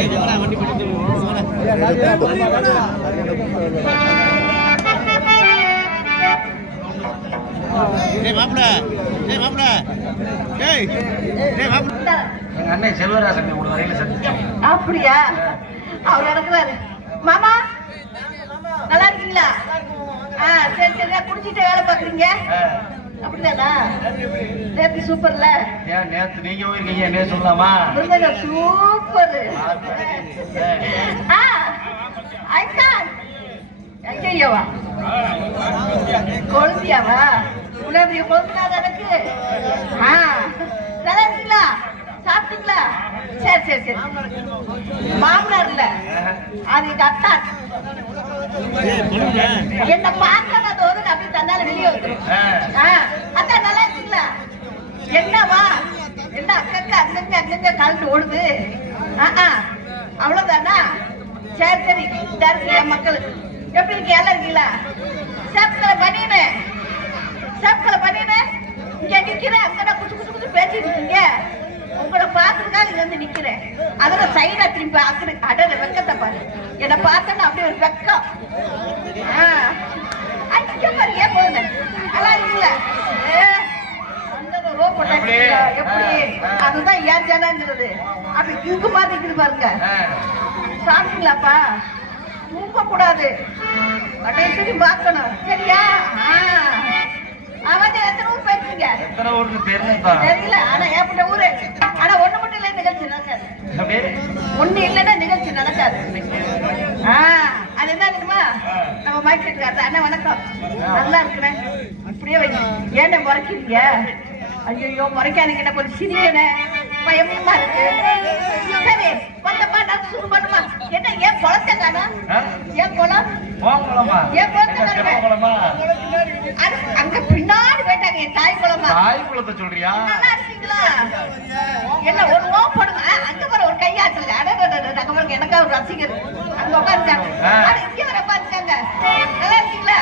எங்க அண்ணன் செல்வராசன் ஒரு வரையில சந்திச்சோம் அப்படியா? அவர் நடக்கிறாரு மாமா நல்லா இருக்கீங்களா? ஆ சரி சரி குடிச்சிட்டு வேலை பாக்குறீங்க அப்படிதானா? நேத்து சூப்பர்ல. ஏன் நேத்து நீங்க போயிருக்கீங்க என்ன சொல்லலாமா? சூப்பர். ஆ ஐயா ஐயாவா கொழுந்தியாவா உணவு கொழுந்தாத எனக்கு ஆ நல்லா இருக்கீங்களா? சாப்பிட்டீங்களா? சரி சரி சரி. மாமனார் இல்ல. அது எங்க என்ன பார்க்க ஒரு அப்படி தன்னால வெளியே வந்துடும் ஆ, அதான் நல்லா இருக்கீங்களா? என்னவா என்ன அக்கங்க அங்கங்க அங்கங்க கலந்து ஓடுது. அவ்வளவுதானா? சரி சரி. இருக்கு என் மக்கள் எப்படி இருக்கீங்க? எல்லாம் இருக்கீங்களா? சேப்பல பண்ணினு. சேப்பல பண்ணினு. இங்க நிக்கிறேன். அங்கடா குச்சு குச்சு குச்சு பேசிட்டு இருக்கீங்க. உங்களை பார்க்கறதுக்காக இங்க வந்து நிக்கிறேன். அதோட சைடா திரும்பி பாக்குறது அடட வெக்கத்தை பாரு. என்னை பார்த்தோன்னா அப்படியே ஒரு வெக்கம். பாரு ஏன் போகுது? நல்லா? எப்படி? அதுதான் ஏன் ஜனங்கிறது அப்படி இங்கு மாதிரி இருக்குது பாருங்க. சாப்பிட்டீங்களாப்பா தூங்க கூடாது கடைசி பார்க்கணும். சரியா? ஆ. அவன் எத்தனை போயிருக்கீங்க எத்தனை ஊருக்கு தெரியும்ப்பா தெரியல. ஆனா ஏற்பட்ட ஊரு. ஆனா ஒண்ணு மட்டும் இல்ல நிகழ்ச்சி நடக்காது. ஒண்ணு இல்லைன்னா நிகழ்ச்சி நடக்காது. அது என்ன தெரியுமா? நம்ம மைக் அண்ணா வணக்கம். நல்லா இருக்கிறேன். இப்படியே வைங்க. ஏன்டா முறைக்கிறீங்க? ஐயோ முறைக்காதீங்க. கொஞ்சம் சிரிக்கணும். பயமா இருக்கு. சரி வந்தப்பா நான் சுடு பண்ணுமா என்ன ஏன் குளத்தை? ஏன் குளம்? ஏன் அது அங்க பின்னாடி போயிட்டாங்க என் தாய் குளமா. தாய் குளத்தை சொல்றியா? நல்லா இருக்கீங்களா? என்ன ஒரு ஓ போடுங்க. அங்க வர ஒரு கையாட்டுல. அங்க பாருங்க எனக்கா ஒரு ரசிகர். அங்க உட்காந்துட்டாங்க இங்க வர பாத்துட்டாங்க நல்லா இருக்கீங்களா?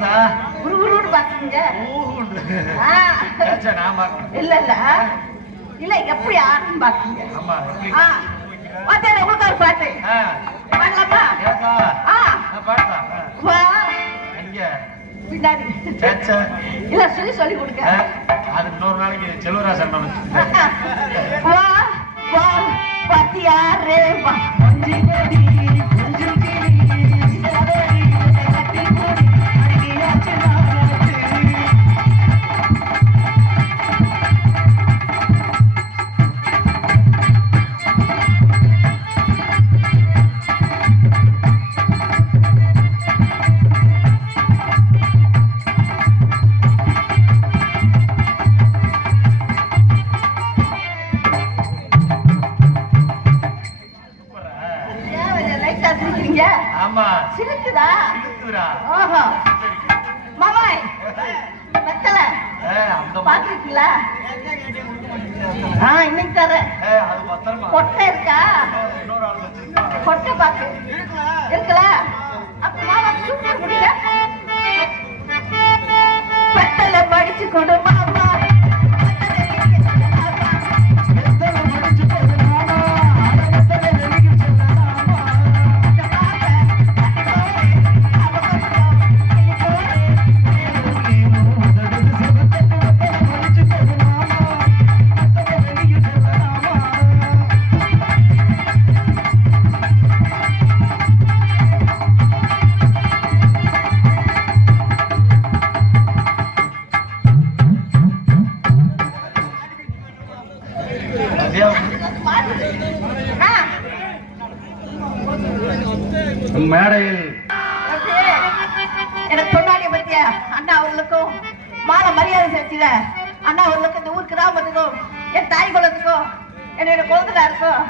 பார்த்தா குருகுருன்னு பார்த்தீங்க ஓஹோன்னு நான் பார்க்கணும் இல்ல இல்ல. இல்ல எப்படி ஆடுன்னு பாக்கீங்க. ஆமா பார்த்தேன் உங்களுக்கு ஒரு பாட்டு. பாடலாமா பாடுதா வா. எங்க? பின்னாடி. சொல்லி சொல்லி கொடுங்க. அது இன்னொரு நாளைக்கு செல்வராசன் வா. வா பாத்தியாரே பாத்துருக்கீங்களா? ஆ இன்னைக்கு தரேன் கொட்டை இருக்கா? கொட்டை பாக்கு. இருக்குல்ல? அப்ப சூப்பர் குடிங்க படிச்சு கொடுமா. கிராமத்துக்கும் என் தாய் குலத்துக்கும் என்னோட குழந்தைதாருக்கும்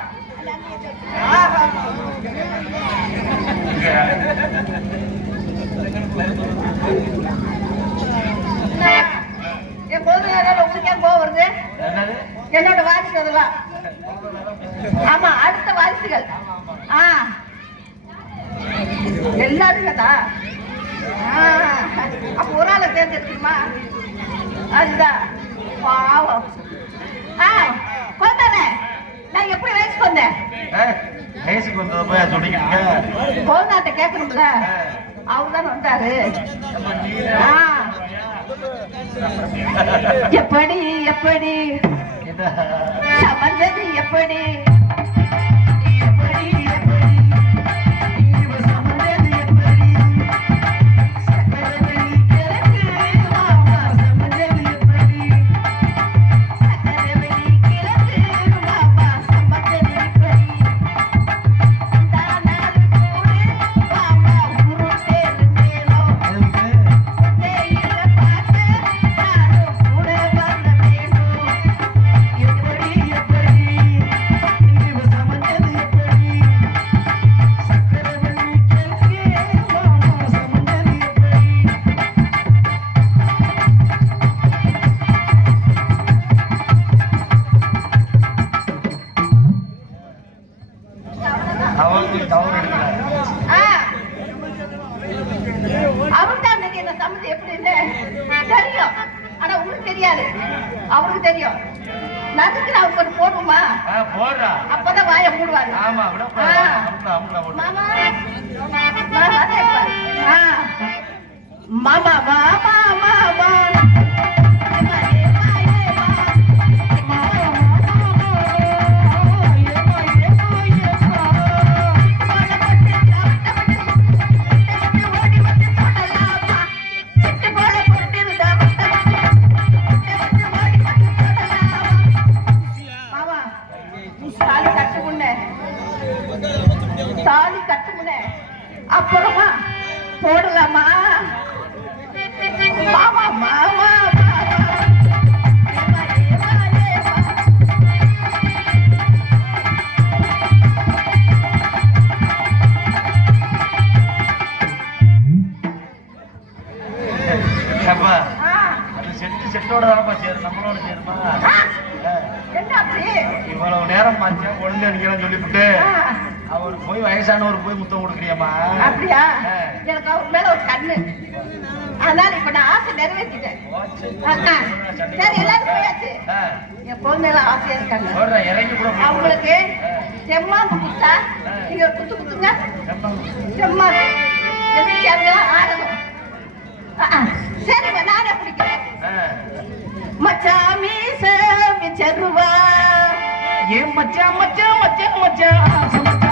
என் குழந்தைதாரோட உங்களுக்கு கோவம் வருது. என்னோட வாரிசு அதெல்லாம். ஆமா அடுத்த வாரிசுகள். ஆ. எல்லாரும் கதா அப்ப ஒரு ஆளை தேர்ந்தெடுக்கணுமா? அதுதான். பாவம். ஆ வந்தானே நான் எப்படி வயசுக்கு வந்தேன்? வயசுக்கு வந்ததை போய் கேட்கணும்ல? அவர் தான் வந்தாரு. எப்படி எப்படி? சமைஞ்சது எப்படி? நதுக்கு நான் கொண்டு போடுமா போடுறா. அப்பதான் வாயை மூடுவாரு ஆமா மாமா. மாமா மாமா மாமா ஆ, அவருக்கு போய் வயசானவர் போய் முத்தம் கொடுக்குறியம்மா. அப்படியா. எனக்கு அவர் மேல ஒரு கண்ணு. அதனால இப்ப நான் ஆசை நிறைவேற்றிட்டேன். சரி எல்லாரும் போயாச்சு. என் குழந்தைல ஆசையா இருக்காங்க. அவங்களுக்கு ஆ. செம்மாந்து குத்தா. நீங்க குத்து குத்துங்க. செம்ம. செம்மாந்து मज़ा मज़ा मज़ा मज़ा।